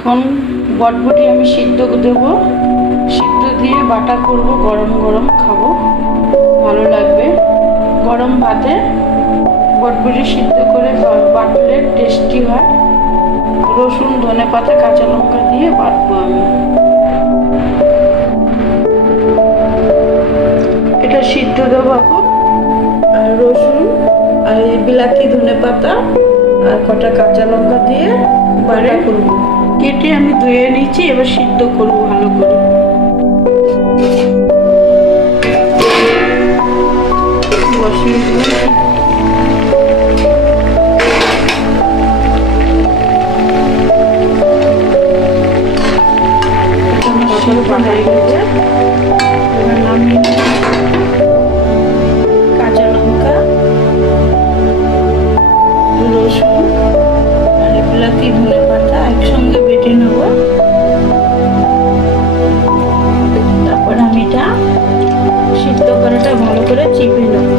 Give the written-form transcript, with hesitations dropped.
এখন বটবটি আমি সিদ্ধ দেবো, সিদ্ধ দিয়ে বাটা করব, গরম গরম খাবো, ভালো লাগবে। গরম ভাতে বটবটি সিদ্ধ করে বাটলে টেস্টি হয়। রসুন, ধনেপাতা, কাঁচা লঙ্কা দিয়ে বাটবো আমি। এটা সিদ্ধ দেবো এখন, আর রসুন আর এই বিলাতি, ধনেপাতা আর কটা কাঁচা লঙ্কা দিয়ে বাটা করবো। কেটে আমি ধুয়ে নিচ্ছি, এবার সিদ্ধ করবো ভালো করে। বসিয়ে দিলাম। এবার নামিয়ে কাঁচা লঙ্কা, রসুন আর বিলাতি, ধনেপাতা একসঙ্গে বেটে নেব। তারপর আমি এটা সিদ্ধ করাটা ভালো করে চিপে নেব।